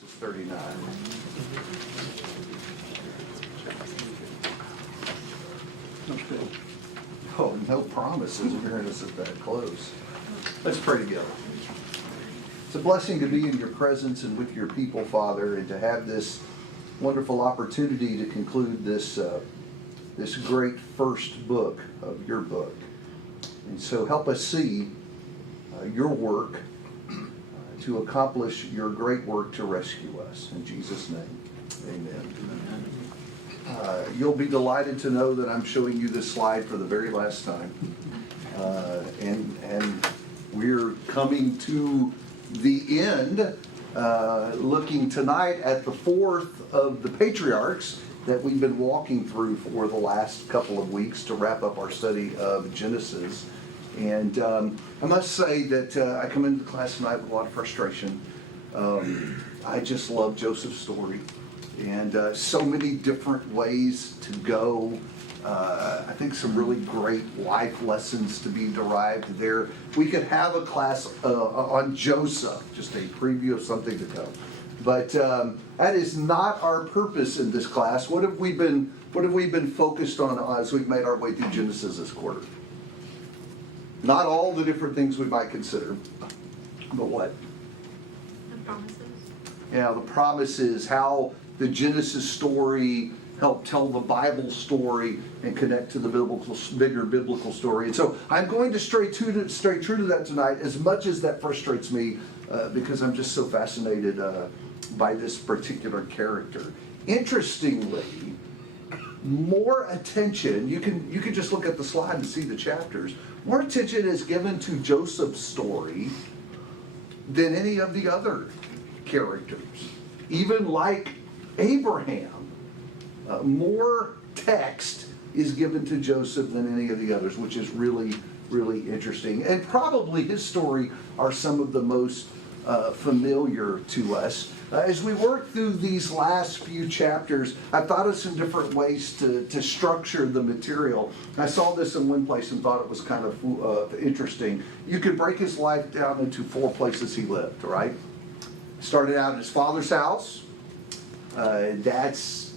Genesis 39. Okay. Oh, no promises of hearing us at that close. Let's pray together. It's a blessing to be in your presence and with your people, Father, and to have this wonderful opportunity to conclude this great first book of your book. And so help us see your work to accomplish your great work to rescue us. In Jesus' name, amen. You'll be delighted to know that I'm showing you this slide for the very last time. And we're coming to the end, looking tonight at the fourth of the patriarchs that we've been walking through for the last couple of weeks to wrap up our study of Genesis. And I must say that I come into the class tonight with a lot of frustration. I just love Joseph's story, and so many different ways to go. I think some really great life lessons to be derived there. We could have a class on Joseph, just a preview of something to come. But that is not our purpose in this class. What have we been focused on as we've made our way through Genesis this quarter? Not all the different things we might consider, but what? The promises. Yeah, the promises, how the Genesis story helped tell the Bible story and connect to the bigger biblical story. And so I'm going to stay true to that tonight, as much as that frustrates me, because I'm just so fascinated by this particular character. Interestingly, more attention, you can just look at the slide and see the chapters, more attention is given to Joseph's story than any of the other characters. Even like Abraham, more text is given to Joseph than any of the others, which is really, really interesting. And probably his story are some of the most familiar to us. As we work through these last few chapters, I thought of some different ways to structure the material. I saw this in one place and thought it was kind of interesting. You could break his life down into 4 places he lived, right? Started out at his father's house. That's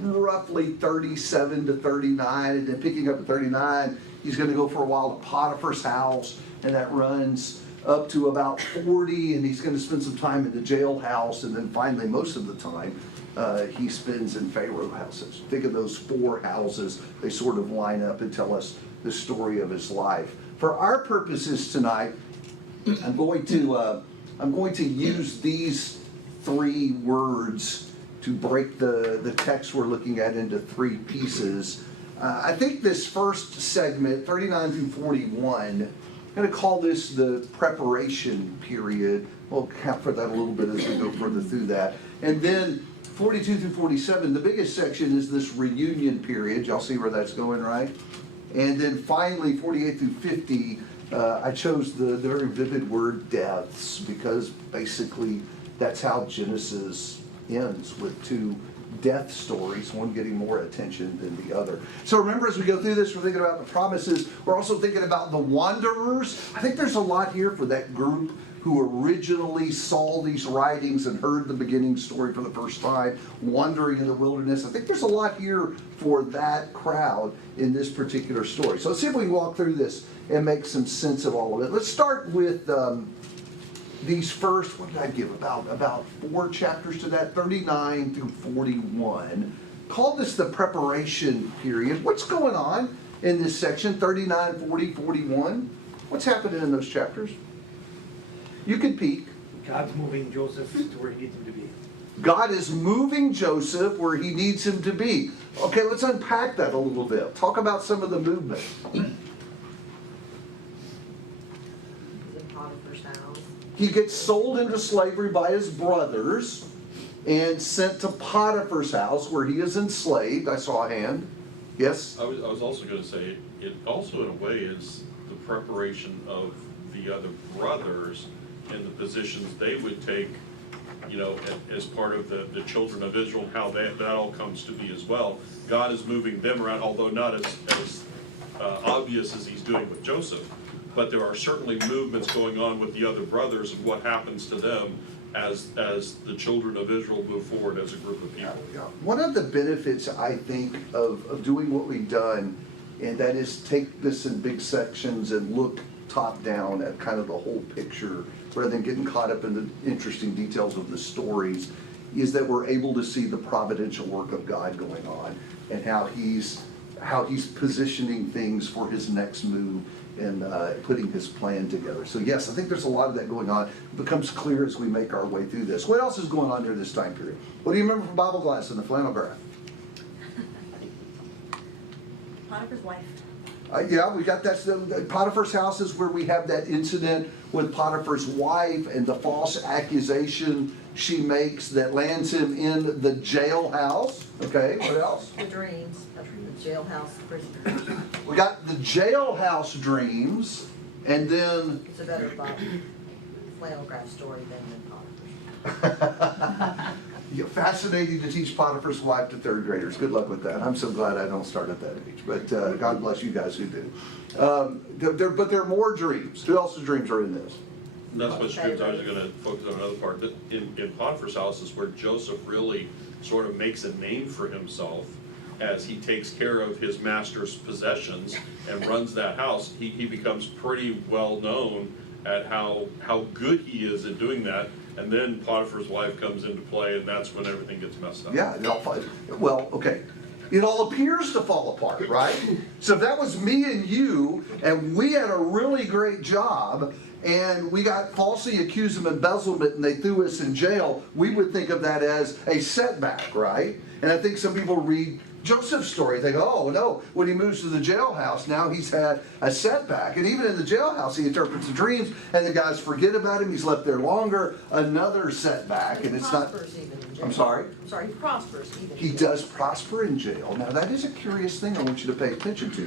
roughly 37 to 39, and then picking up at 39, he's going to go for a while to Potiphar's house, and that runs up to about 40, and he's going to spend some time in the jailhouse, and then finally most of the time he spends in Pharaoh houses. Think of those 4 houses. They sort of line up and tell us the story of his life. For our purposes tonight, I'm going to use these 3 words to break the text we're looking at into 3 pieces. I think this first segment, 39 through 41, I'm going to call this the preparation period. We'll account for that a little bit as we go further through that. And then 42 through 47, the biggest section is this reunion period. Y'all see where that's going, right? And then finally, 48 through 50, I chose the very vivid word deaths, because basically that's how Genesis ends, with 2 death stories, one getting more attention than the other. So remember, as we go through this, we're thinking about the promises. We're also thinking about the wanderers. I think there's a lot here for that group who originally saw these writings and heard the beginning story for the first time, wandering in the wilderness. I think there's a lot here for that crowd in this particular story. So let's see if we can walk through this and make some sense of all of it. Let's start with these first, what did I give, about 4 chapters to that, 39 through 41. Call this the preparation period. What's going on in this section, 39, 40, 41? What's happening in those chapters? You can peek. God's moving Joseph to where he needs him to be. God is moving Joseph where he needs him to be. Okay, let's unpack that a little bit. Talk about some of the movement. He gets sold into slavery by his brothers and sent to Potiphar's house, where he is enslaved. I saw a hand. Yes? I was also going to say, it also in a way is the preparation of the other brothers and the positions they would take, as part of the children of Israel, how that all comes to be as well. God is moving them around, although not as obvious as he's doing with Joseph. But there are certainly movements going on with the other brothers and what happens to them as the children of Israel move forward as a group of people. Yeah. One of the benefits, I think, of doing what we've done, and that is take this in big sections and look top down at kind of the whole picture, rather than getting caught up in the interesting details of the stories, is that we're able to see the providential work of God going on and how he's positioning things for his next move and putting his plan together. So yes, I think there's a lot of that going on. It becomes clear as we make our way through this. What else is going on during this time period? What do you remember from Bible class in the flannel graph? Potiphar's wife. Yeah, we got that. Potiphar's house is where we have that incident with Potiphar's wife and the false accusation she makes that lands him in the jailhouse. Okay, what else? The dreams, the jailhouse, prison. We got the jailhouse dreams, and then It's a better flannel graph story than Potiphar's. yeah, fascinating to teach Potiphar's wife to third graders. Good luck with that. I'm so glad I don't start at that age, but God bless you guys who do. But there are more dreams. Who else's dreams are in this? And that's what streams I was going to focus on another part. That in Potiphar's house is where Joseph really sort of makes a name for himself as he takes care of his master's possessions and runs that house. He becomes pretty well known at how good he is at doing that. And then Potiphar's wife comes into play, and that's when everything gets messed up. Yeah, well, okay. It all appears to fall apart, right? So if that was me and you, and we had a really great job, and we got falsely accused of embezzlement and they threw us in jail, we would think of that as a setback, right? And I think some people read Joseph's story, they go, oh no, when he moves to the jailhouse, now he's had a setback. And even in the jailhouse, he interprets the dreams, and the guys forget about him, he's left there longer, another setback, and it's not... Even in jail. I'm sorry? I'm sorry, he prospers even He in jail. does prosper in jail. Now that is a curious thing I want you to pay attention to,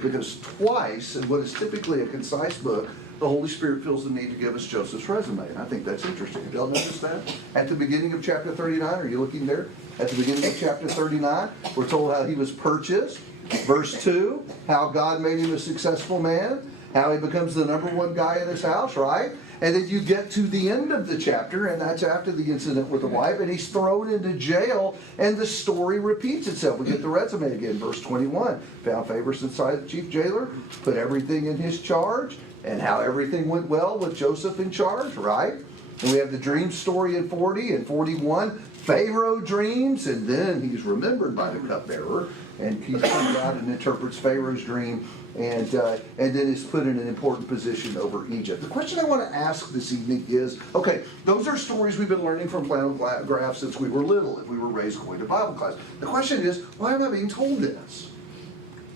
because twice, in what is typically a concise book, the Holy Spirit feels the need to give us Joseph's resume. And I think that's interesting. Have y'all noticed that? At the beginning of chapter 39, are you looking there? At the beginning of chapter 39, we're told how he was purchased. Verse 2, how God made him a successful man, how he becomes the number one guy in his house, right? And then you get to the end of the chapter, and that's after the incident with the wife, and he's thrown into jail, and the story repeats itself. We get the resume again, verse 21. Found favor inside the chief jailer, put everything in his charge, and how everything went well with Joseph in charge, right? And we have the dream story in 40 and 41. Pharaoh dreams, and then he's remembered by the cupbearer, and he comes out and interprets Pharaoh's dream, and then is put in an important position over Egypt. The question I want to ask this evening is, okay, those are stories we've been learning from flannel graph since we were little, if we were raised going to Bible class. The question is, why am I being told this?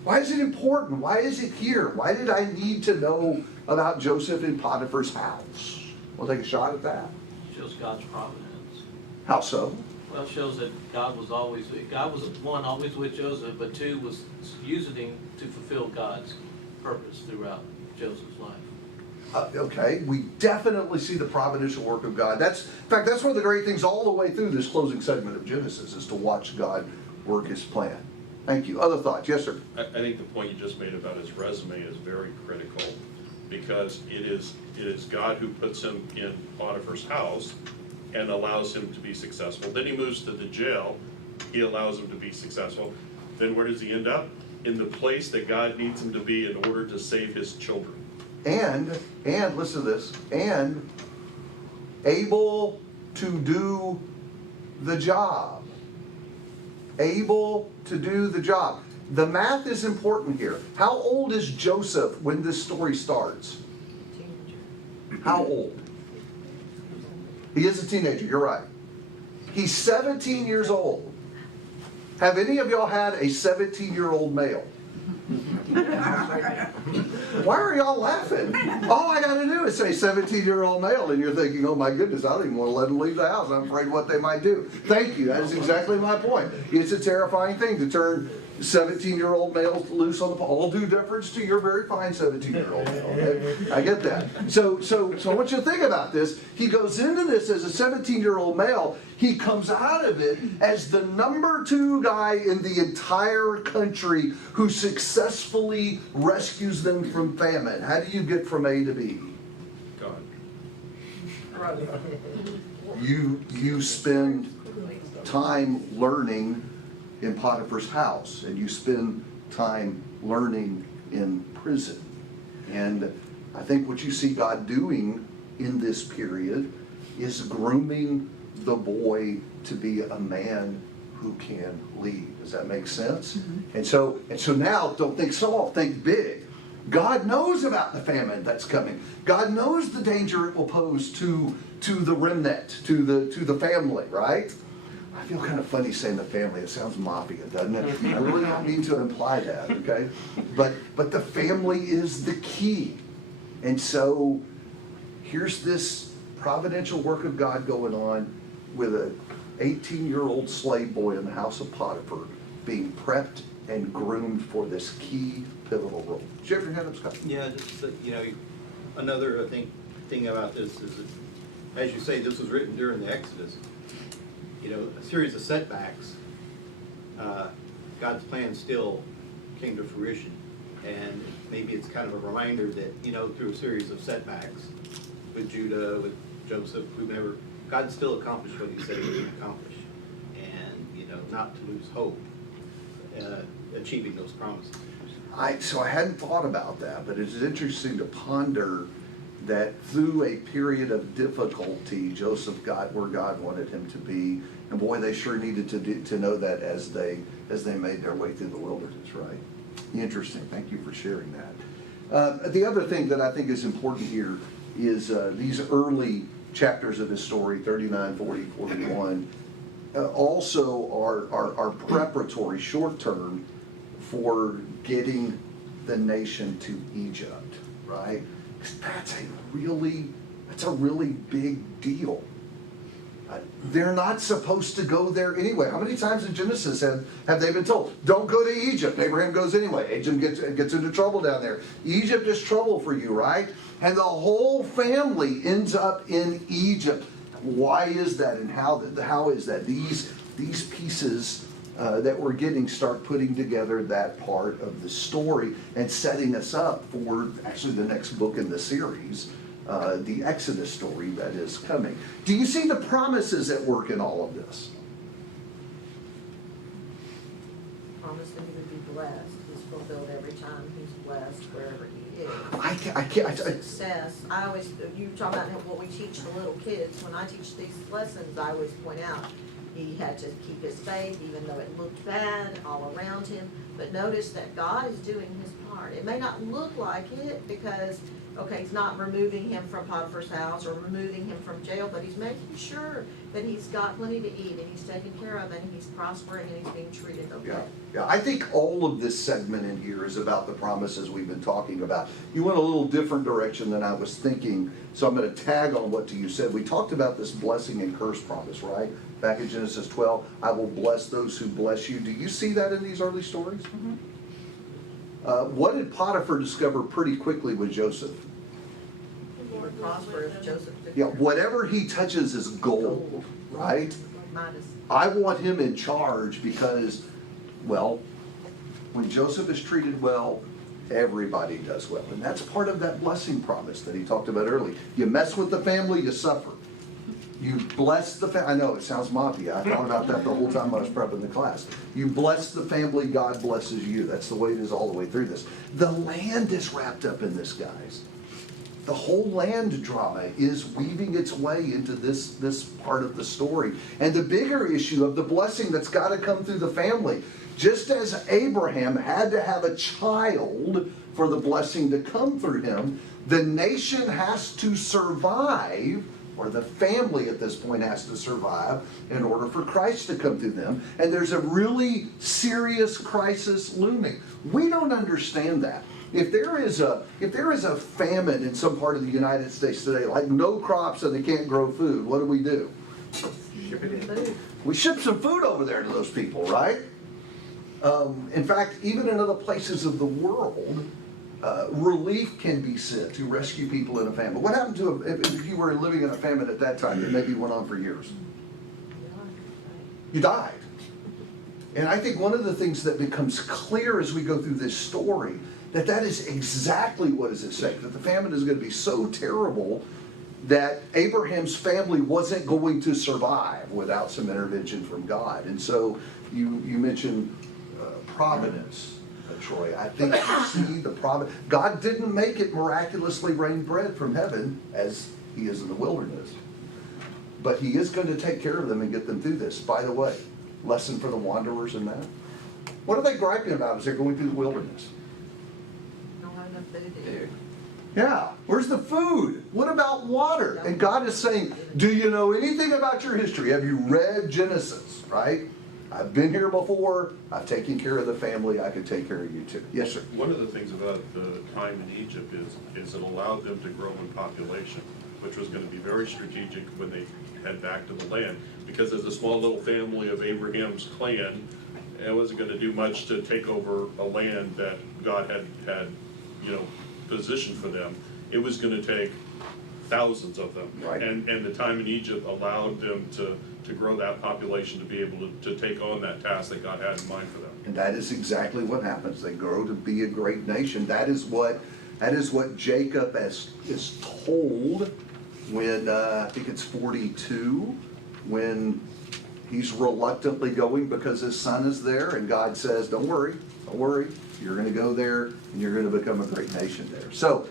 Why is it important? Why is it here? Why did I need to know about Joseph in Potiphar's house? We'll take a shot at that. Shows God's providence. How so? Well, it shows that God was one, always with Joseph, but two, was using him to fulfill God's purpose throughout Joseph's life. Okay, we definitely see the providential work of God. In fact, that's one of the great things all the way through this closing segment of Genesis, is to watch God work his plan. Thank you. Other thoughts? Yes, sir. I think the point you just made about his resume is very critical, because it is God who puts him in Potiphar's house and allows him to be successful. Then he moves to the jail. He allows him to be successful. Then where does he end up? In the place that God needs him to be in order to save his children. And listen to this, and able to do the job. Able to do the job. The math is important here. How old is Joseph when this story starts? Teenager. How old? He is a teenager, you're right. He's 17 years old. Have any of y'all had a 17-year-old male? Why are y'all laughing? All I got to do is say 17-year-old male, and you're thinking, oh my goodness, I don't even want to let them leave the house. I'm afraid what they might do. Thank you. That is exactly my point. It's a terrifying thing to turn 17-year-old males loose on the pole. All due deference to your very fine 17-year-old male. Okay? I get that. So I want you to think about this. He goes into this as a 17-year-old male. He comes out of it as the number 2 guy in the entire country who successfully rescues them from famine. How do you get from A to B? God. you spend time learning in Potiphar's house, and you spend time learning in prison. And I think what you see God doing in this period is grooming the boy to be a man who can lead. Does that make sense? And so now don't think small, think big. God knows about the famine that's coming. God knows the danger it will pose to the remnant, to the family, right? I feel kind of funny saying the family. It sounds mafia, doesn't it? I really don't mean to imply that, okay? But the family is the key. And so here's this providential work of God going on with a 18-year-old slave boy in the house of Potiphar being prepped and groomed for this key pivotal role. Did you ever have up, Scott? Yeah, just, another, I think, thing about this is that, as you say, this was written during the Exodus. A series of setbacks, God's plan still came to fruition. And maybe it's kind of a reminder that, through a series of setbacks with Judah, with Joseph, whomever, God still accomplished what he said he would accomplish. And, not to lose hope, achieving those promises. So I hadn't thought about that, but it's interesting to ponder that through a period of difficulty, Joseph got where God wanted him to be. And boy, they sure needed to know that as they made their way through the wilderness, right? Interesting. Thank you for sharing that. The other thing that I think is important here is these early chapters of his story, 39, 40, 41, also are preparatory, short term, for getting the nation to Egypt, right? That's a really big deal. They're not supposed to go there anyway. How many times in Genesis have they been told, don't go to Egypt? Abraham goes anyway. Egypt gets into trouble down there. Egypt is trouble for you, right? And the whole family ends up in Egypt. Why is that, and how is that? These pieces that we're getting start putting together that part of the story and setting us up for actually the next book in the series, the Exodus story that is coming. Do you see the promises at work in all of this? Promised him he would be blessed. He's fulfilled every time. He's blessed wherever he is. I can't. Success. I always, you talk about what we teach the little kids. When I teach these lessons, I always point out he had to keep his faith, even though it looked bad all around him. But notice that God is doing his part. It may not look like it because, okay, he's not removing him from Potiphar's house or removing him from jail, but he's making sure that he's got plenty to eat and he's taken care of and he's prospering and he's being treated okay. Yeah. I think all of this segment in here is about the promises we've been talking about. You went a little different direction than I was thinking, so I'm going to tag on what you said. We talked about this blessing and curse promise, right? Back in Genesis 12, I will bless those who bless you. Do you see that in these early stories? Mm-hmm. What did Potiphar discover pretty quickly with Joseph? He would prosper if Joseph did. Yeah, whatever he touches is gold, right? Minus. I want him in charge because, well, when Joseph is treated well, everybody does well. And that's part of that blessing promise that he talked about earlier. You mess with the family, you suffer. You bless the family. I know, it sounds mafia. I thought about that the whole time I was prepping the class. You bless the family, God blesses you. That's the way it is all the way through this. The land is wrapped up in this, guys. The whole land drama is weaving its way into this part of the story. And the bigger issue of the blessing that's got to come through the family. Just as Abraham had to have a child for the blessing to come through him, the nation has to survive, or the family at this point has to survive in order for Christ to come through them. And there's a really serious crisis looming. We don't understand that. If there is a famine in some part of the United States today, like no crops and they can't grow food, what do? Ship it in. We ship some food over there to those people, right? In fact, even in other places of the world, relief can be sent to rescue people in a famine. What happened to if you were living in a famine at that time that maybe went on for years? You died. And I think one of the things that becomes clear as we go through this story, that is exactly what is at stake, that the famine is going to be so terrible that Abraham's family wasn't going to survive without some intervention from God. And so you mentioned providence, Troy. I think you see the providence. God didn't make it miraculously rain bread from heaven as he is in the wilderness. But he is going to take care of them and get them through this. By the way, lesson for the wanderers in that. What are they griping about as they're going through the wilderness? Don't have enough food to eat. Yeah, where's the food? What about water? And God is saying, do you know anything about your history? Have you read Genesis, right? I've been here before. I've taken care of the family. I can take care of you too. Yes, sir. One of the things about the time in Egypt is it allowed them to grow in population, which was going to be very strategic when they head back to the land. Because as a small little family of Abraham's clan, it wasn't going to do much to take over a land that God had positioned for them. It was going to take thousands of them. Right. And the time in Egypt allowed them to grow that population to be able to take on that task that God had in mind for them. And that is exactly what happens. They grow to be a great nation. That is what Jacob is told when I think it's 42, when he's reluctantly going because his son is there, and God says, don't worry, you're going to go there and you're going to become a great nation there. So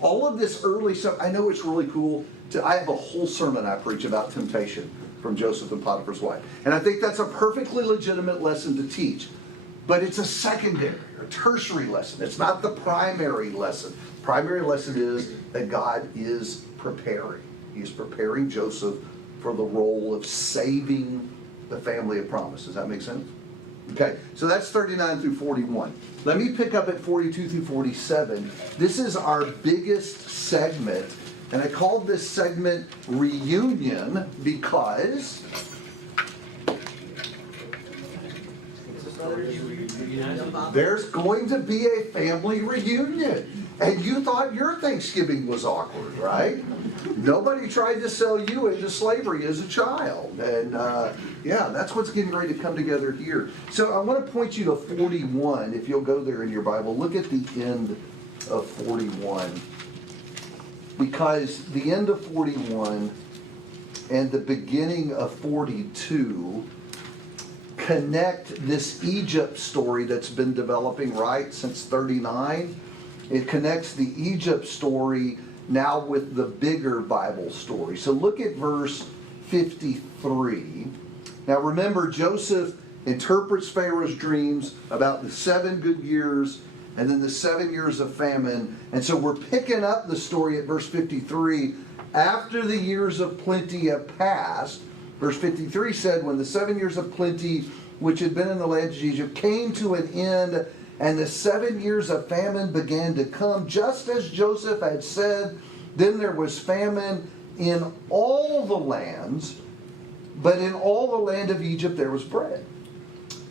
all of this early stuff, I know it's really cool. I have a whole sermon I preach about temptation from Joseph and Potiphar's wife. And I think that's a perfectly legitimate lesson to teach. But it's a secondary or tertiary lesson. It's not the primary lesson. Primary lesson is that God is preparing. He's preparing Joseph for the role of saving the family of promise. Does that make sense? Okay, so that's 39 through 41. Let me pick up at 42 through 47. This is our biggest segment, and I called this segment Reunion because there's going to be a family reunion. And you thought your Thanksgiving was awkward, right? Nobody tried to sell you into slavery as a child. And yeah, that's what's getting ready to come together here. So I want to point you to 41, if you'll go there in your Bible. Look at the end of 41. Because the end of 41 and the beginning of 42 connect this Egypt story that's been developing, right, since 39. It connects the Egypt story now with the bigger Bible story. So look at verse 53. Now remember, Joseph interprets Pharaoh's dreams about the 7 good years and then the 7 years of famine. And so we're picking up the story at verse 53. After the years of plenty have passed, verse 53 said, when the 7 years of plenty which had been in the land of Egypt came to an end, and the 7 years of famine began to come, just as Joseph had said, then there was famine in all the lands, but in all the land of Egypt there was bread.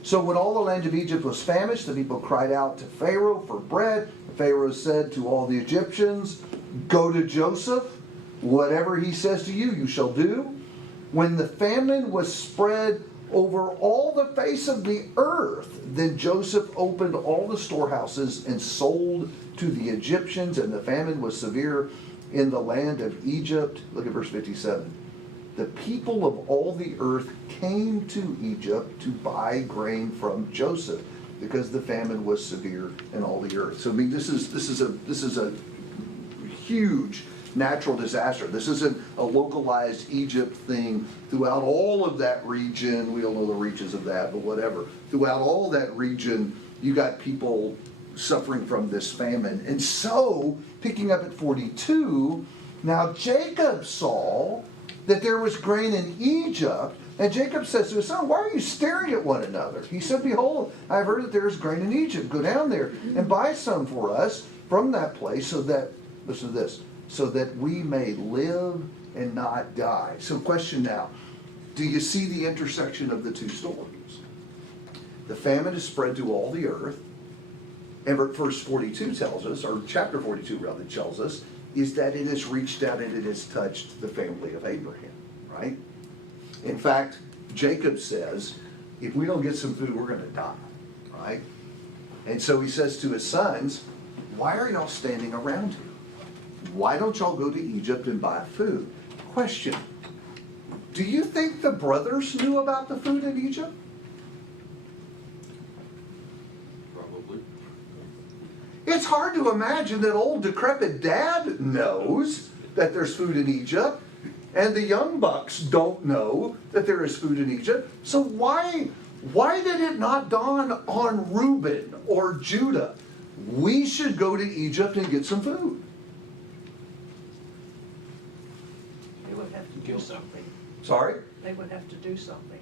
So when all the land of Egypt was famished, the people cried out to Pharaoh for bread. Pharaoh said to all the Egyptians, go to Joseph, whatever he says to you, you shall do. When the famine was spread over all the face of the earth, then Joseph opened all the storehouses and sold to the Egyptians, and the famine was severe in the land of Egypt. Look at verse 57. The people of all the earth came to Egypt to buy grain from Joseph because the famine was severe in all the earth. So I mean, this is a huge natural disaster. This isn't a localized Egypt thing. Throughout all of that region, we don't know the reaches of that, but whatever. Throughout all that region, you got people suffering from this famine. And so, picking up at 42, now Jacob saw that there was grain in Egypt, and Jacob says to his son, why are you staring at one another? He said, behold, I have heard that there is grain in Egypt. Go down there and buy some for us from that place so that, listen to this, so that we may live and not die. So question now, do you see the intersection of the two stories? The famine is spread to all the earth, and verse 42 tells us, or chapter 42 rather tells us, is that it has reached out and it has touched the family of Abraham, right? In fact, Jacob says, if we don't get some food, we're going to die, right? And so he says to his sons, why are y'all standing around here? why don't y'all go to Egypt and buy food? Question, do you think the brothers knew about the food in Egypt? Probably. It's hard to imagine that old decrepit dad knows that there's food in Egypt, and the young bucks don't know that there is food in Egypt. So why did it not dawn on Reuben or Judah? We should go to Egypt and get some food. They would have to do something. Sorry? They would have to do something.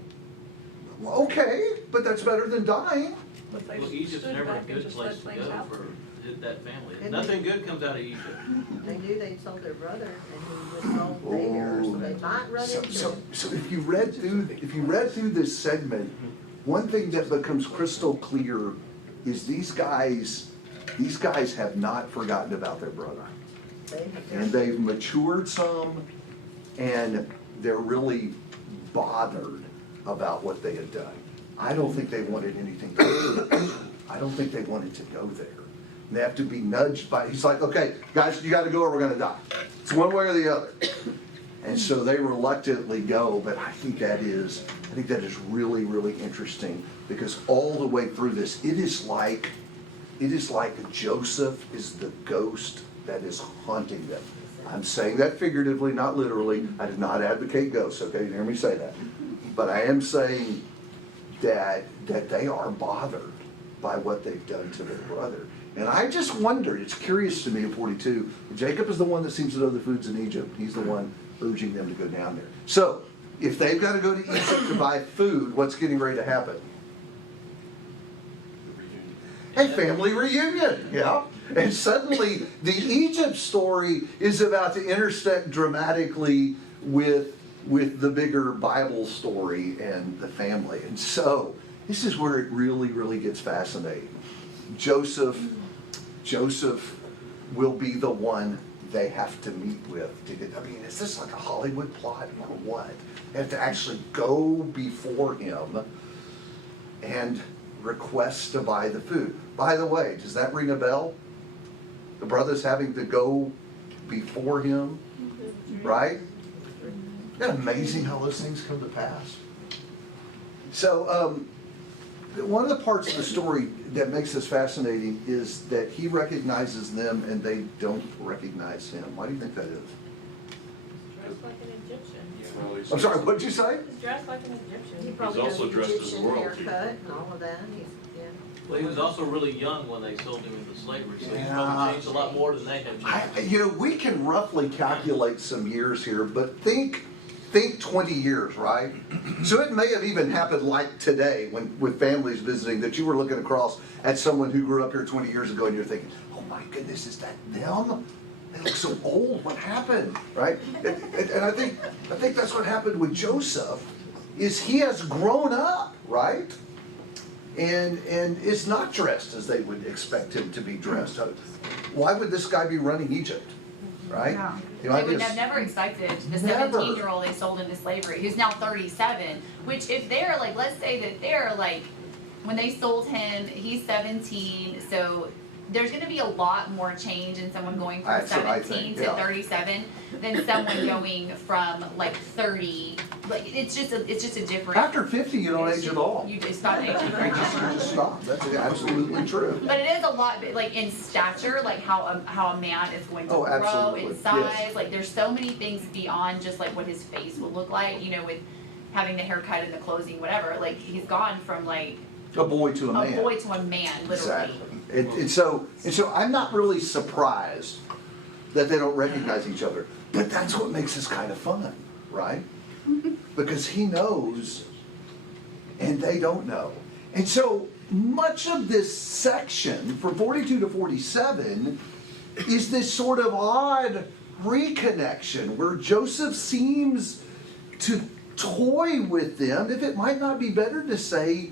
Okay, but that's better than dying. But they Well, Egypt's stood never a back and good just place let to things go happen. for that family. Didn't Nothing good comes out of Egypt. They knew they sold their brother and he was sold there, so they might run into So him. if you read through this segment, one thing that becomes crystal clear is these guys have not forgotten about their brother. And they've matured some, and they're really bothered about what they had done. I don't think they wanted anything to do. I don't think they wanted to go there. And they have to be nudged by, he's like, okay, guys, you gotta go or we're gonna die. It's one way or the other. And so they reluctantly go, but I think that is really, really interesting, because all the way through this, it is like Joseph is the ghost that is haunting them. I'm saying that figuratively, not literally. I did not advocate ghosts, okay? You didn't hear me say that. But I am saying that they are bothered by what they've done to their brother. And I just wondered, it's curious to me in 42, Jacob is the one that seems to know the foods in Egypt. He's the one urging them to go down there. So, if they've got to go to Egypt to buy food, what's getting ready to happen? A family reunion, yeah. And suddenly, the Egypt story is about to intersect dramatically with the bigger Bible story and the family. And so, this is where it really, really gets fascinating. Joseph will be the one they have to meet with. I mean, is this like a Hollywood plot or what? They have to actually go before him and request to buy the food. By the way, does that ring a bell? The brothers having to go before him, right? Isn't that amazing how those things come to pass? So, one of the parts of the story that makes this fascinating is that he recognizes them and they don't recognize him. Why do you think that is? Dressed like an Egyptian. Well, he's- I'm sorry, what did you say? He's dressed like an Egyptian. He probably also has an dressed as Egyptian royalty. haircut and all of that. He's, yeah. Well, he was also really young when they sold him into slavery, so he's Yeah. probably changed a lot more than they have changed. We can roughly calculate some years here, but think 20 years, right? So it may have even happened like today when with families visiting that you were looking across at someone who grew up here 20 years ago and you're thinking, oh my goodness, is that them? They look so old, what happened, right? And I think that's what happened with Joseph, is he has grown up, right? And is not dressed as they would expect him to be dressed. Why would this guy be running Egypt, right? Yeah. You know, I They would just- have never expected the Never. 17-year-old they sold into slavery, who's now 37, which if they're like, let's say that they're like, when they sold him, he's 17, so there's gonna be a lot more change in someone going from That's what I 17 think, to yeah. 37 than someone going from like 30, like it's just a different. After 50, you don't it's age just- at all. You just stop aging very You just much. stop. That's absolutely true. But it is a lot, like in stature, like how a man is going to Oh, grow absolutely, in size. yes. Like there's so many things beyond just like what his face would look like. You know, with having the haircut and the clothing, whatever. Like he's gone from like A boy to a man. a boy to a man, literally. Exactly. And so I'm not really surprised that they don't recognize each other. But that's what makes this kind of fun, right? Because he knows and they don't know. And so much of this section from 42 to 47 is this sort of odd reconnection where Joseph seems to toy with them, if it might not be better to say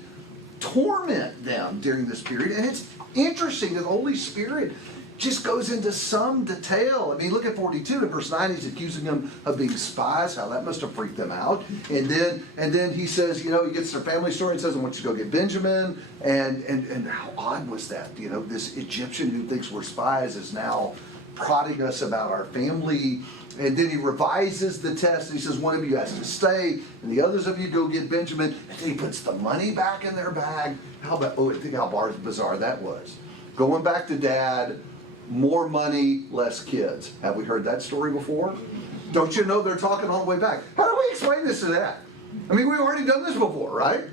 torment them during this period. And it's interesting that the Holy Spirit just goes into some detail. I mean, look at 42 in verse 9, he's accusing them of being spies, how that must have freaked them out. And then he says, you know, he gets their family story and says, I want you to go get Benjamin. And how odd was that? You know, this Egyptian who thinks we're spies is now prodding us about our family. And then he revises the test. And he says, one of you has to stay, and the others of you go get Benjamin. And then he puts the money back in their bag. How about, think how bizarre that was. Going back to dad, more money, less kids. Have we heard that story before? Don't you know they're talking all the way back? How do we explain this to that? I mean, we've already done this before, right?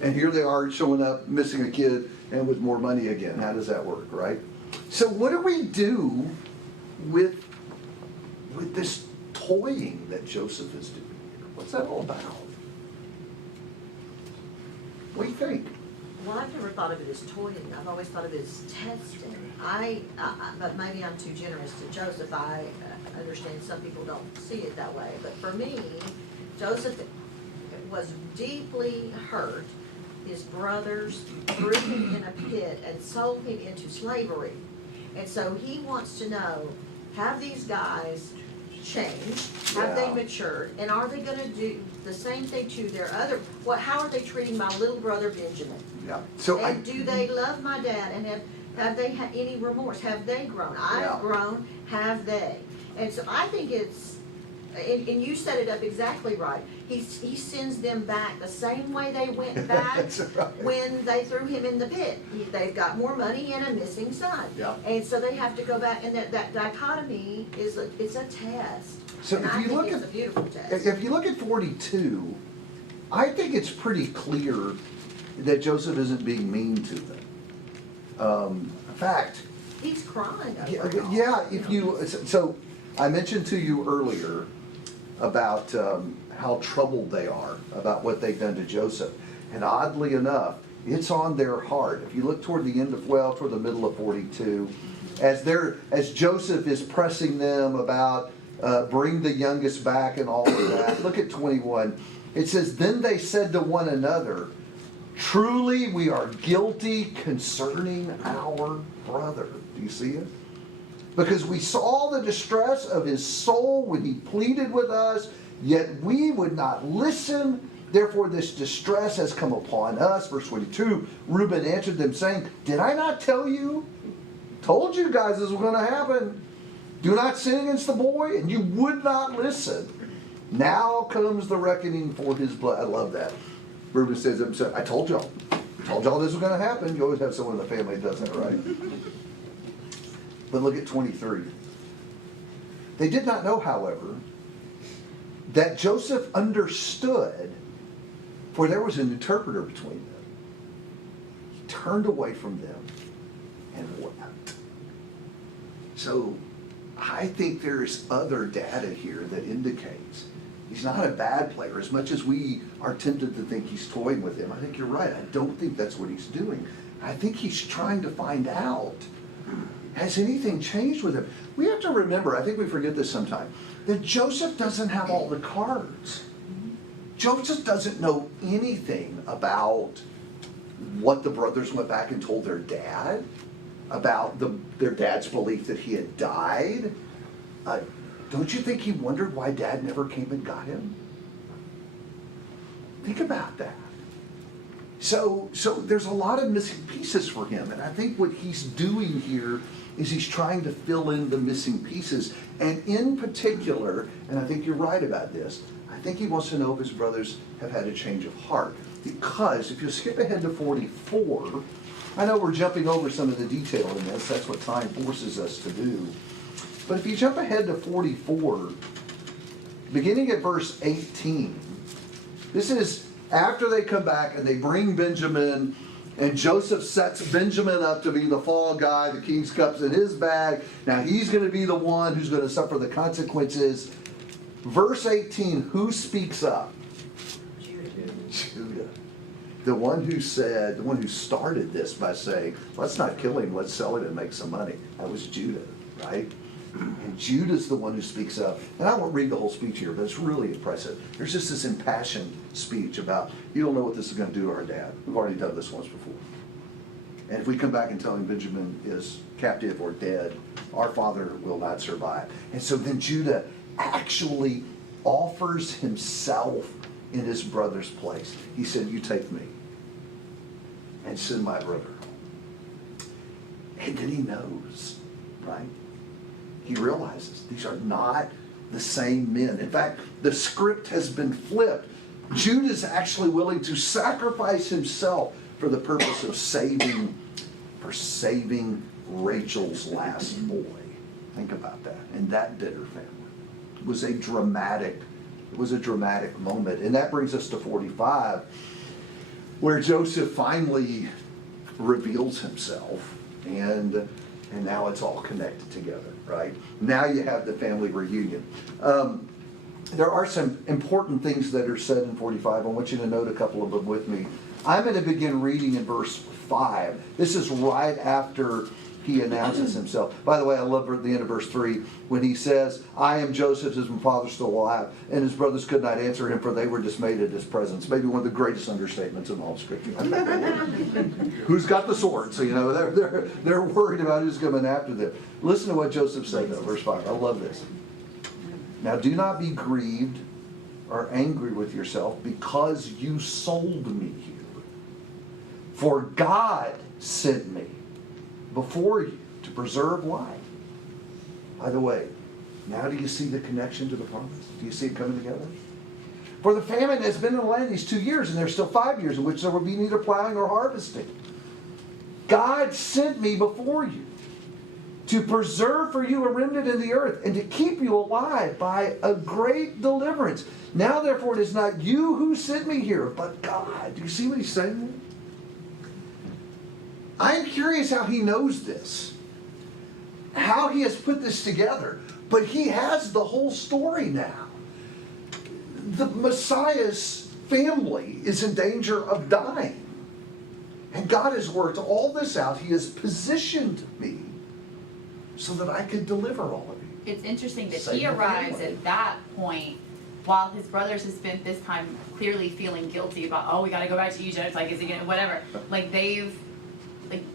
And here they are showing up, missing a kid, and with more money again. How does that work, right? So what do we do with this toying that Joseph is doing here? What's that all about? What do you think? Well, I've never thought of it as toying. I've always thought of it as testing. But maybe I'm too generous to Joseph. I understand some people don't see it that way. But for me, Joseph was deeply hurt. His brothers threw him in a pit and sold him into slavery. And so he wants to know, have these guys changed? Have they matured? And are they going to do the same thing to their other, how are they treating my little brother Benjamin? Yeah. So And do they love my dad? And have they had any remorse? Have they grown? I've grown. Have they? And so I think it's, and you set it up exactly right. He sends them back the same way they went back right. when they threw him in the pit. They've got more money and a missing son. Yeah. And so they have to go back, and that dichotomy it's a test. So and if I you think look it's at a beautiful test. if you look at 42, I think it's pretty clear that Joseph isn't being mean to them. In fact, He's crying over yeah, it all, yeah. If know. so, I mentioned to you earlier about how troubled they are about what they've done to Joseph, and oddly enough, it's on their heart. If you look toward the end of toward the middle of 42, as Joseph is pressing them about bring the youngest back and all of that. Look at 21. It says, then they said to one another, truly we are guilty concerning our brother. Do you see it? Because we saw the distress of his soul when he pleaded with us, yet we would not listen. Therefore this distress has come upon us. Verse 22, Reuben answered them saying, did I not tell you? Told you guys this was going to happen. Do not sin against the boy, and you would not listen. Now comes the reckoning for his blood. I love that. Reuben says to himself, I told y'all this was going to happen. You always have someone in the family that does that, right? But look at 23. They did not know, however, that Joseph understood, for there was an interpreter between them. He turned away from them and wept. So I think there's other data here that indicates he's not a bad player. As much as we are tempted to think he's toying with him, I think you're right. I don't think that's what he's doing. I think he's trying to find out, has anything changed with him? We have to remember, I think we forget this sometime, that Joseph doesn't have all the cards. Joseph doesn't know anything about what the brothers went back and told their dad, about their dad's belief that he had died. Don't you think he wondered why dad never came and got him? Think about that. So there's a lot of missing pieces for him, and I think what he's doing here is he's trying to fill in the missing pieces. And in particular, and I think you're right about this, I think he wants to know if his brothers have had a change of heart. Because if you skip ahead to 44, I know we're jumping over some of the detail in this, that's what time forces us to do. But if you jump ahead to 44, beginning at verse 18, this is after they come back and they bring Benjamin, and Joseph sets Benjamin up to be the fall guy, the king's cup's in his bag. Now he's going to be the one who's going to suffer the consequences. Verse 18, who speaks up? Judah. The one who started this by saying, let's not kill him, let's sell him and make some money. That was Judah, right? And Judah's the one who speaks up. And I won't read the whole speech here, but it's really impressive. There's just this impassioned speech about, you don't know what this is going to do to our dad. We've already done this once before. And if we come back and tell him Benjamin is captive or dead, our father will not survive. And so then Judah actually offers himself in his brother's place. He said, you take me and send my brother home. And then he knows, right? he realizes these are not the same men. In fact, the script has been flipped. Judah's actually willing to sacrifice himself for the purpose of saving Rachel's last boy. Think about that. And that bitter family. It was a dramatic moment. And that brings us to 45, where Joseph finally reveals himself, and now it's all connected together, right? Now you have the family reunion. There are some important things that are said in 45. I want you to note a couple of them with me. I'm going to begin reading in verse 5. This is right after he announces himself. By the way, I love the end of verse 3 when he says, I am Joseph, is my father still alive? And his brothers could not answer him, for they were dismayed at his presence. Maybe one of the greatest understatements in all of Scripture. Who's got the sword? So, they're worried about who's coming after them. Listen to what Joseph said, though, verse 5. I love this. Now, do not be grieved or angry with yourself because you sold me here. For God sent me before you to preserve life. By the way, now do you see the connection to the promise? Do you see it coming together? For the famine has been in the land these 2 years, and there's still 5 years in which there will be neither plowing nor harvesting. God sent me before you to preserve for you a remnant in the earth and to keep you alive by a great deliverance. Now, therefore, it is not you who sent me here, but God. Do you see what he's saying? I'm curious how he knows this, how he has put this together, but he has the whole story now. The Messiah's family is in danger of dying, and God has worked all this out. He has positioned me so that I could deliver all of you. It's interesting that Save he the arrives family. at that point while his brothers have spent this time clearly feeling guilty about, oh, we got to go back to Egypt, like, is he going to, whatever.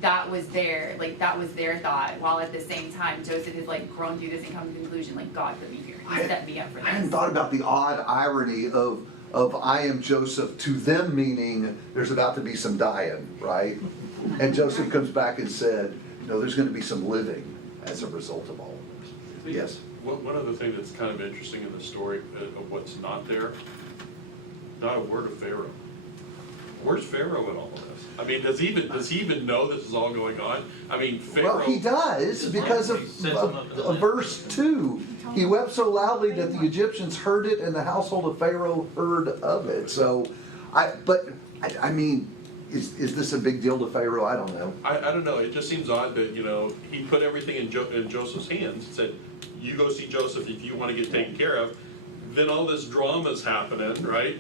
That was their thought, while at the same time, Joseph has, grown through this and come to the conclusion, God put me here. He set me up for this. I hadn't thought about the odd irony of I am Joseph to them, meaning there's about to be some dying, right? And Joseph comes back and said, there's going to be some living as a result of all of this. Yes? One other thing that's kind of interesting in the story of what's not there, not a word of Pharaoh. Where's Pharaoh in all of this? I mean, does he even know this is all going on? I mean, Pharaoh... Well, he does, because of verse 2. He wept so loudly that the Egyptians heard it, and the household of Pharaoh heard of it. So, I mean, is this a big deal to Pharaoh? I don't know. I don't know. It just seems odd that, he put everything in Joseph's hands and said, you go see Joseph if you want to get taken care of. Then all this drama's happening, right?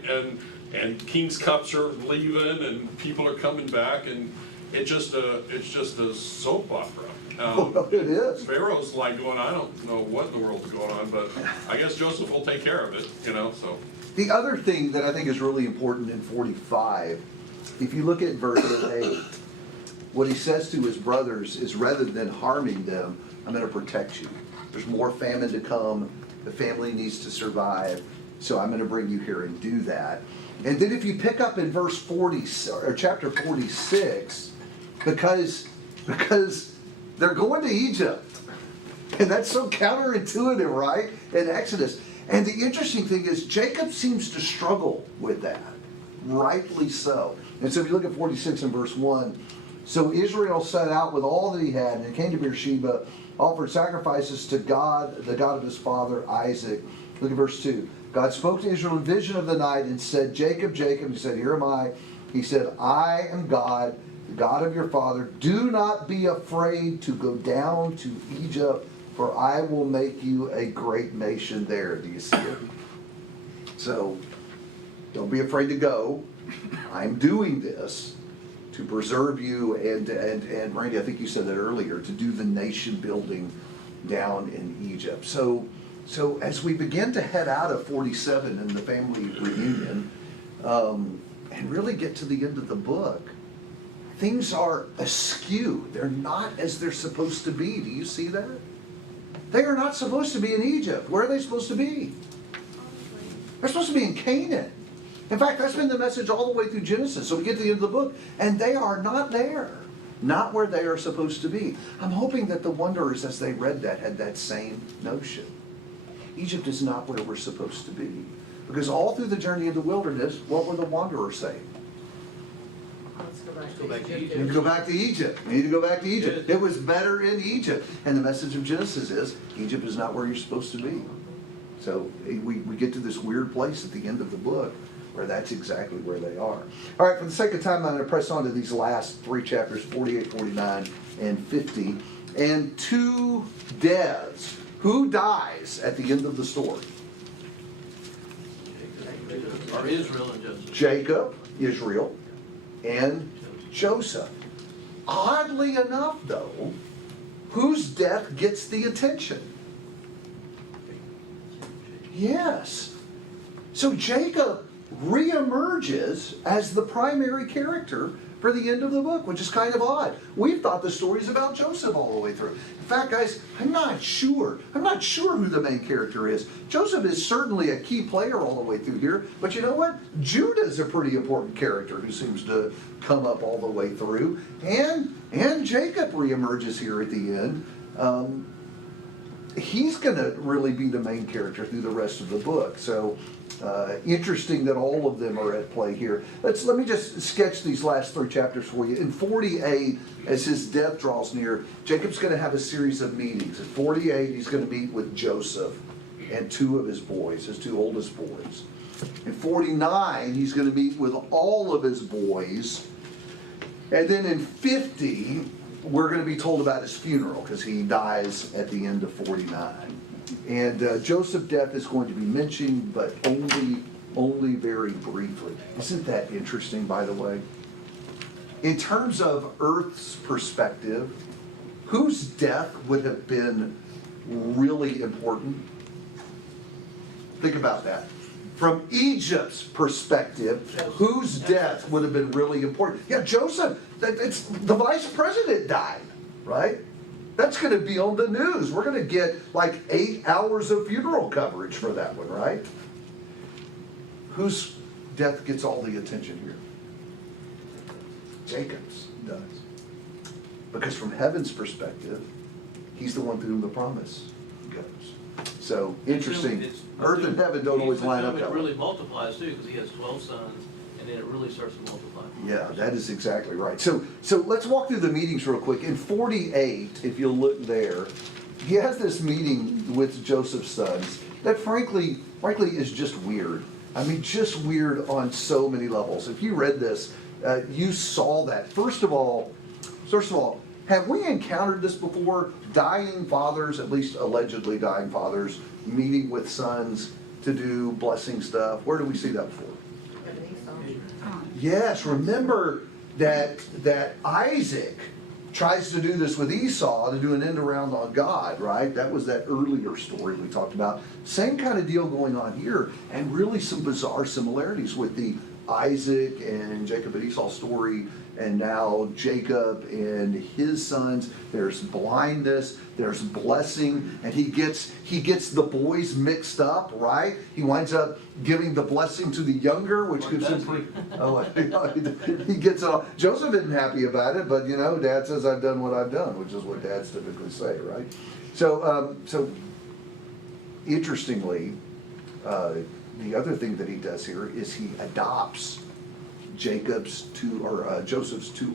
And King's Cups are leaving, and people are coming back, and it's just a soap opera. Well, it is. Pharaoh's going, I don't know what in the world's going on, but I guess Joseph will take care of it, so. The other thing that I think is really important in 45, if you look at verse 8, what he says to his brothers is, rather than harming them, I'm going to protect you. There's more famine to come. The family needs to survive. So I'm going to bring you here and do that. And then if you pick up in verse 40 or chapter 46, because they're going to Egypt, and that's so counterintuitive, right? In Exodus. And the interesting thing is Jacob seems to struggle with that, rightly so. And so if you look at 46 and verse 1, so Israel set out with all that he had, and came to Beersheba, offered sacrifices to God, the God of his father Isaac. Look at verse 2. God spoke to Israel in vision of the night and said, Jacob, Jacob. He said, here am I. He said, I am God, the God of your father. Do not be afraid to go down to Egypt, for I will make you a great nation there. Do you see it? So, don't be afraid to go. I'm doing this to preserve you, and Randy, I think you said that earlier, to do the nation building down in Egypt. So as we begin to head out of 47 and the family reunion, and really get to the end of the book, things are askew. They're not as they're supposed to be. Do you see that? They are not supposed to be in Egypt. Where are they supposed to be? They're supposed to be in Canaan. In fact, that's been the message all the way through Genesis. So we get to the end of the book, and they are not there. not where they are supposed to be. I'm hoping that the wanderers, as they read that, had that same notion. Egypt is not where we're supposed to be. Because all through the journey in the wilderness, what were the wanderers saying? Let's go Let's go back back to to Egypt. You need to go back to Egypt. You need to go back to Egypt. It was better in Egypt. And the message of Genesis is, Egypt is not where you're supposed to be. So we get to this weird place at the end of the book where that's exactly where they are. All right, for the sake of time, I'm going to press on to these last three chapters, 48, 49, and 50. And two deaths. Who dies at the end of the story? Or Israel and Joseph. Jacob, Israel, and Joseph. Oddly enough, though, whose death gets the attention? Yes. So Jacob reemerges as the primary character for the end of the book, which is kind of odd. We've thought the story's about Joseph all the way through. In fact, guys, I'm not sure who the main character is. Joseph is certainly a key player all the way through here, but you know what? Judah's a pretty important character who seems to come up all the way through. And Jacob reemerges here at the end. He's going to really be the main character through the rest of the book. So interesting that all of them are at play here. Let me just sketch these last three chapters for you. In 48, as his death draws near, Jacob's going to have a series of meetings. In 48, he's going to meet with Joseph and two of his boys, his two oldest boys. In 49, he's going to meet with all of his boys. And then in 50, we're going to be told about his funeral because he dies at the end of 49. And Joseph's death is going to be mentioned, but only very briefly. Isn't that interesting, by the way? In terms of Earth's perspective, whose death would have been really important? Think about that. From Egypt's perspective, whose death would have been really important? Yeah, Joseph, it's the vice president died, right? That's going to be on the news. We're going to get like 8 hours of funeral coverage for that one, right? Whose death gets all the attention here? Jacob's does. Because from heaven's perspective, he's the one to whom the promise goes. So, interesting. Earth and heaven don't always line up It that way. really multiplies too, because he has 12 sons, and then it really starts to multiply. Yeah, that is exactly right. So let's walk through the meetings real quick. In 48, if you'll look there, he has this meeting with Joseph's sons that frankly is just weird. I mean, just weird on so many levels. If you read this, you saw that. First of all, have we encountered this before? Dying fathers, at least allegedly dying fathers, meeting with sons to do blessing stuff. Where do we see that before? Yes, remember that Isaac tries to do this with Esau to do an end around on God, right? That was that earlier story we talked about. Same kind of deal going on here, and really some bizarre similarities with the Isaac and Jacob and Esau story, and now Jacob and his sons. There's blindness, there's blessing, and he gets the boys mixed up, right? He winds up giving the blessing to the younger, which gives him he gets it all. Joseph isn't happy about it, but Dad says I've done what I've done, which is what dads typically say, right? So interestingly, the other thing that he does here is he adopts Joseph's two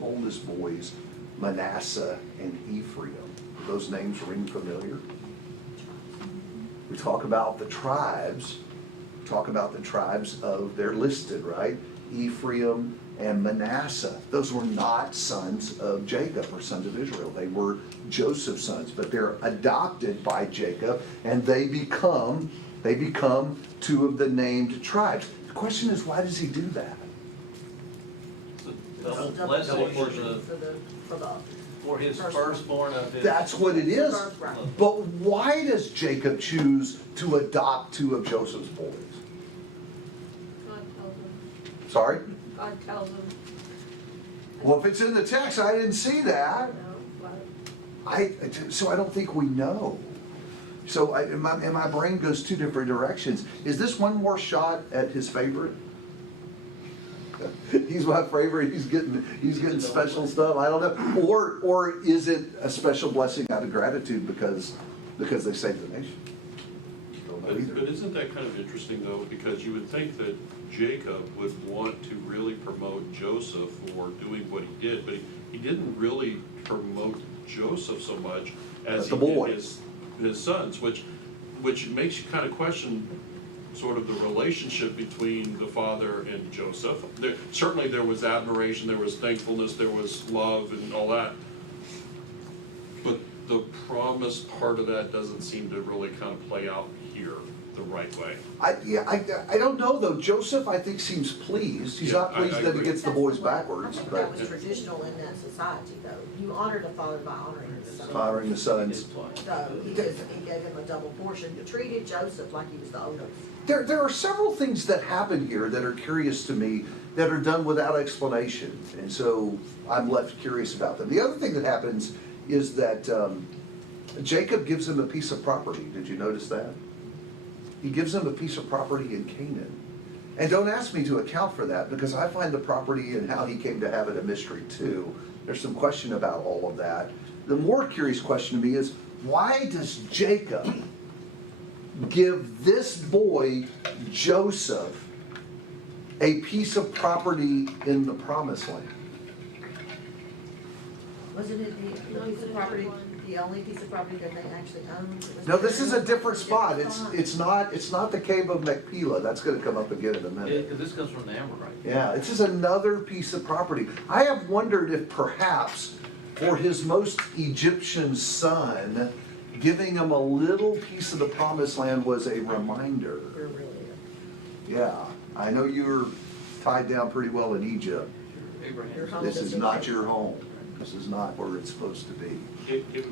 oldest boys, Manasseh and Ephraim. Do those names ring familiar? We talk about the tribes. They're listed, right? Ephraim and Manasseh. Those were not sons of Jacob or sons of Israel. They were Joseph's sons, but they're adopted by Jacob, and they become two of the named tribes. The question is, why does he do that? Double blessing for his firstborn of his. That's what it is. But why does Jacob choose to adopt two of Joseph's boys? God tells him. Sorry? God tells him. Well, if it's in the text, I didn't see that. No, but So I don't think we know. So my brain goes two different directions. Is this one more shot at his favorite? He's my favorite, he's getting special stuff, I don't know. Or is it a special blessing out of gratitude because they saved the nation? Don't know either. But isn't that kind of interesting though, because you would think that Jacob would want to really promote Joseph for doing what he did, but he didn't really promote Joseph so much as The he did boys. his sons, which makes you kind of question sort of the relationship between the father and Joseph. Certainly there was admiration, there was thankfulness, there was love and all that. But the promise part of that doesn't seem to really kind of play out here the right way. I don't know though, Joseph I think seems pleased, he's Yeah, not pleased I that he agree. gets the boys backwards, I think but that was traditional in that society, though. You honored the father by honoring his son. honoring the He sons. did twice. So, because he gave him a double portion, he treated Joseph like he was the oldest. There are several things that happen here that are curious to me that are done without explanation, and so I'm left curious about them. The other thing that happens is that Jacob gives him a piece of property. Did you notice that? He gives him a piece of property in Canaan. And don't ask me to account for that because I find the property and how he came to have it a mystery too. There's some question about all of that. The more curious question to me is, why does Jacob give this boy, Joseph, a piece of property in the promised land? Wasn't it the piece of property, the only piece of property that they actually owned? No, this is a different spot. It's not the cave of Machpelah. That's gonna come up again in a Yeah, minute. because this comes from the Amorite. Yeah, it's just another piece of property. I have wondered if perhaps for his most Egyptian son, giving him a little piece of the promised land was a reminder. You're really, Yeah, I know you're tied down pretty well in Egypt. Abraham. Your home This is doesn't not change. your home. This is not where it's supposed to be.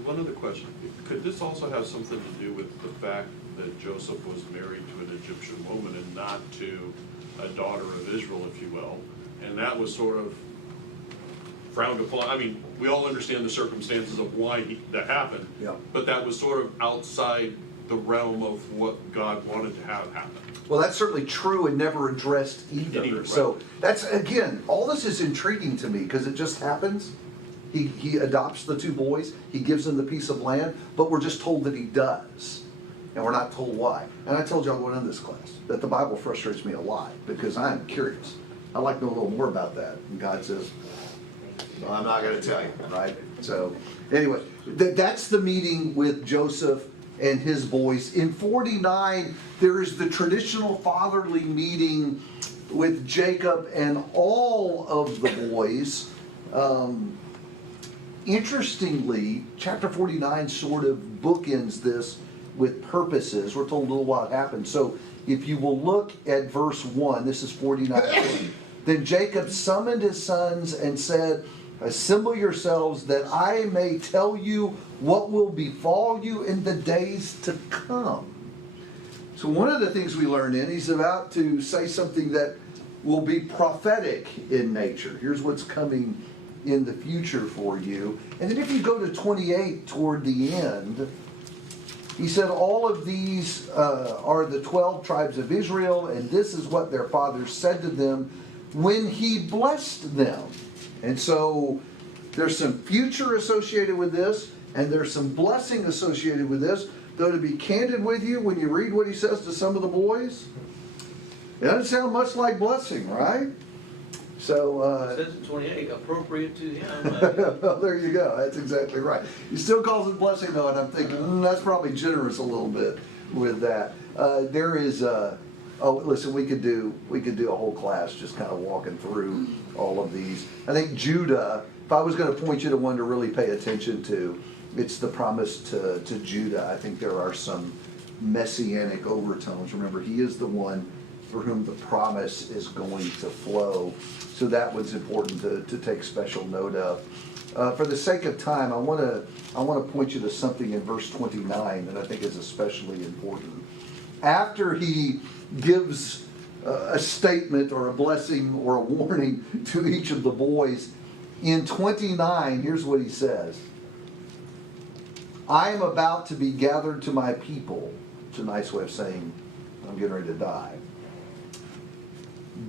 One other question, could this also have something to do with the fact that Joseph was married to an Egyptian woman and not to a daughter of Israel, if you will? And that was sort of frowned upon. I mean, we all understand the circumstances of why that happened. Yeah. But that was sort of outside the realm of what God wanted to have happen. Well, that's certainly true and never addressed either. Right. So that's, again, all this is intriguing to me because it just happens. He adopts the two boys, he gives them the piece of land, but we're just told that he does. And we're not told why. And I told y'all going into this class that the Bible frustrates me a lot because I'm curious. I'd like to know a little more about that. And God says, well, I'm not going to tell you, right? So anyway, that's the meeting with Joseph and his boys. In 49, there is the traditional fatherly meeting with Jacob and all of the boys. Interestingly, chapter 49 sort of bookends this with purposes. We're told a little what happened. So if you will look at verse 1, this is 49. Then Jacob summoned his sons and said, assemble yourselves that I may tell you what will befall you in the days to come. So one of the things we learn he's about to say something that will be prophetic in nature. Here's what's coming in the future for you. And then if you go to 28 toward the end, he said, all of these are the 12 tribes of Israel, and this is what their father said to them when he blessed them. And so there's some future associated with this, and there's some blessing associated with this. Though to be candid with you, when you read what he says to some of the boys, it doesn't sound much like blessing, right? So, It says in 28, appropriate to him. well, there you go. That's exactly right. He still calls it blessing, though, and I'm thinking that's probably generous a little bit with that. There is, listen, we could do a whole class just kind of walking through all of these. I think Judah, if I was going to point you to one to really pay attention to, it's the promise to Judah. I think there are some messianic overtones. Remember, he is the one for whom the promise is going to flow. So that was important to take special note of. For the sake of time, I want to point you to something in verse 29 that I think is especially important. After he gives a statement or a blessing or a warning to each of the boys, in 29, here's what he says. I am about to be gathered to my people. It's a nice way of saying I'm getting ready to die.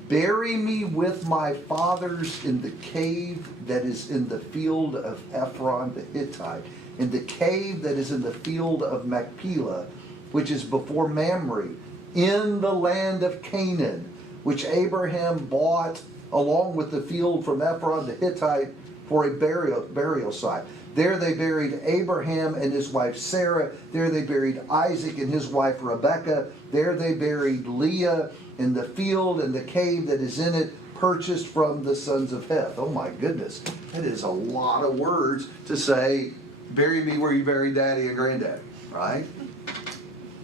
bury me with my fathers in the cave that is in the field of Ephron the Hittite, in the cave that is in the field of Machpelah, which is before Mamre, in the land of Canaan, which Abraham bought along with the field from Ephron the Hittite for a burial site. There they buried Abraham and his wife Sarah. There they buried Isaac and his wife Rebekah. There they buried Leah in the field and the cave that is in it, purchased from the sons of Heth. Oh my goodness, that is a lot of words to say, bury me where you buried daddy and granddaddy, right?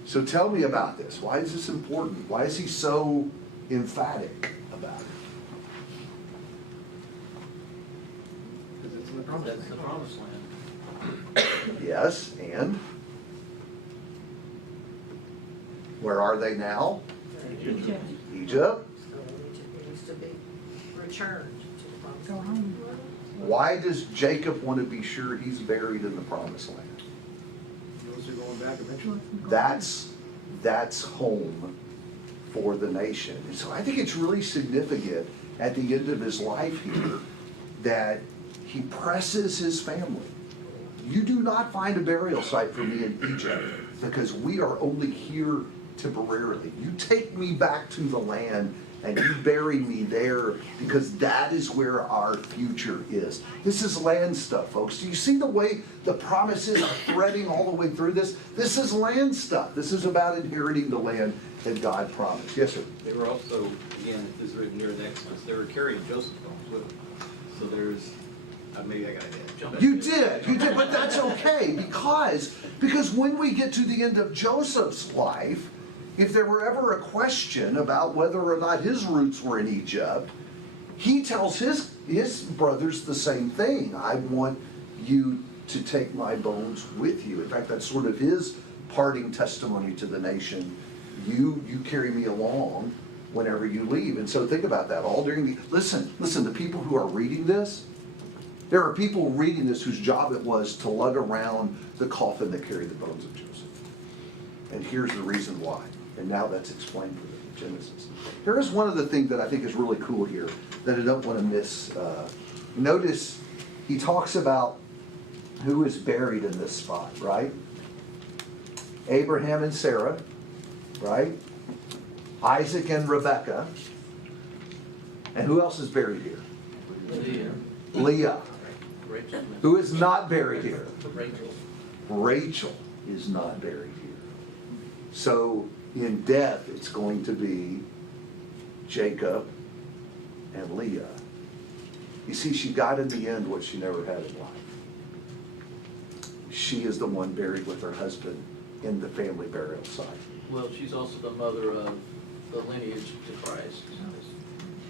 So tell me about this. Why is this important? Why is he so emphatic about it? Because it's in the promised That's the land. promised land. Yes, and where are they now? Egypt. Egypt. So it needs to be returned to the promised Go land. home. Why does Jacob want to be sure he's buried in the promised land? Those are going back eventually. That's home for the nation. And so I think it's really significant at the end of his life here that he presses his family. You do not find a burial site for me in Egypt because we are only here temporarily. You take me back to the land and you bury me there because that is where our future is. This is land stuff, folks. Do you see the way the promises are threading all the way through this? This is land stuff. This is about inheriting the land that God promised. Yes, sir. They were also, again, this is written here in Exodus, they were carrying Joseph's bones with them. So there's, maybe I got it. You did, but that's okay because when we get to the end of Joseph's life, if there were ever a question about whether or not his roots were in Egypt, he tells his brothers the same thing. I want you to take my bones with you. In fact, that's sort of his parting testimony to the nation. You carry me along whenever you leave. And so think about that all during listen, the people who are reading this, there are people reading this whose job it was to lug around the coffin that carried the bones of Joseph. And here's the reason why. And now that's explained for them in Genesis. Here is one of the things that I think is really cool here that I don't want to miss. Notice he talks about who is buried in this spot, right? Abraham and Sarah, right? Isaac and Rebekah. And who else is buried here? Leah. Leah. Rachel. Who is not buried here? Rachel. Rachel is not buried here. So in death, it's going to be Jacob and Leah. You see, she got in the end what she never had in life. She is the one buried with her husband in the family burial site. Well, she's also the mother of the lineage to Christ.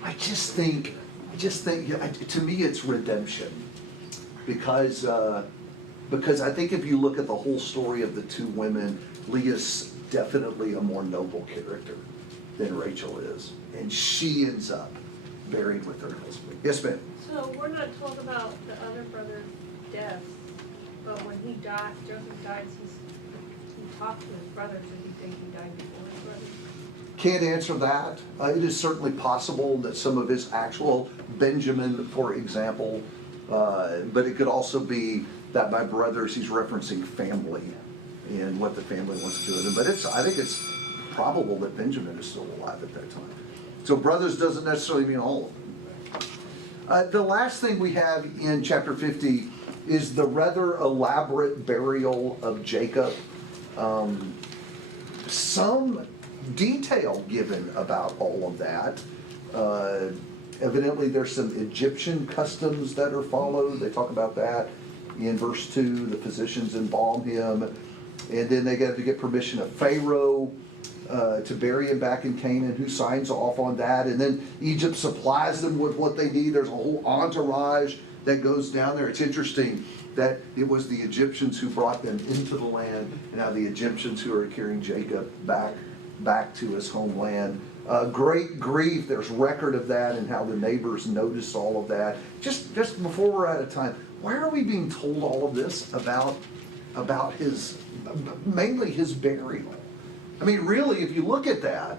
I just think, to me, it's redemption. Because I think if you look at the whole story of the two women, Leah's definitely a more noble character than Rachel is. And she ends up buried with her husband. Yes, ma'am? So we're not told about the other brother's death, but when he died, Joseph died, he talked to his brothers. Did he think he died before his brothers? Can't answer that. It is certainly possible that some of his actual, Benjamin, for example, but it could also be that by brothers he's referencing family and what the family wants to do with him. But I think it's probable that Benjamin is still alive at that time. So brothers doesn't necessarily mean all of them. The last thing we have in chapter 50 is the rather elaborate burial of Jacob. Some detail given about all of that. Evidently there's some Egyptian customs that are followed. They talk about that in verse 2. The physicians embalm him, and then they got to get permission of Pharaoh to bury him back in Canaan, who signs off on that. And then Egypt supplies them with what they need. There's a whole entourage that goes down there. It's interesting that it was the Egyptians who brought them into the land, and now the Egyptians who are carrying Jacob back to his homeland. Great grief, there's record of that and how the neighbors noticed all of that. Just before we're out of time, why are we being told all of this about mainly his burial? I mean, really, if you look at that,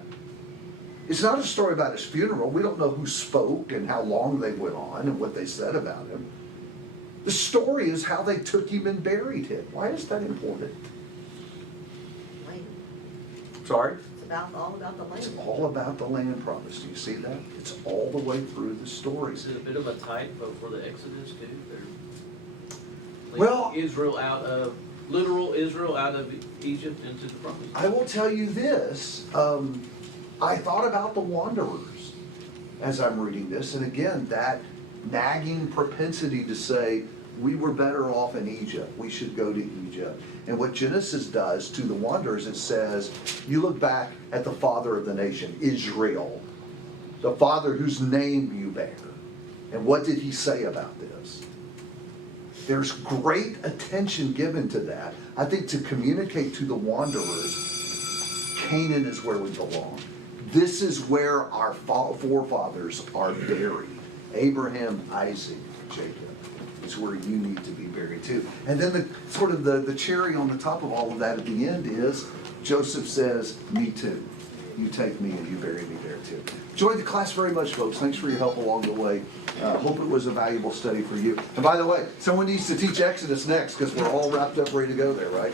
It's not a story about his funeral. We don't know who spoke and how long they went on and what they said about him. The story is how they took him and buried him. Why is that important? Land. Sorry? It's all about the It's land. all about the land promise. Do you see that? It's all the way through the stories. Is it a bit of a type for the Exodus too? They're Well- leading literal Israel out of Egypt into the promised land. I will tell you this, I thought about the wanderers as I'm reading this, and again, that nagging propensity to say, we were better off in Egypt, we should go to Egypt. And what Genesis does to the wanderers, it says, you look back at the father of the nation, Israel, the father whose name you bear. And what did he say about this? There's great attention given to that. I think to communicate to the wanderers, Canaan is where we belong. This is where our forefathers are buried. Abraham, Isaac, Jacob is where you need to be buried too. And then the cherry on the top of all of that at the end is Joseph says, me too. You take me and you bury me there too. Enjoyed the class very much, folks. Thanks for your help along the way. Hope it was a valuable study for you. And by the way, someone needs to teach Exodus next because we're all wrapped up, ready to go there, right?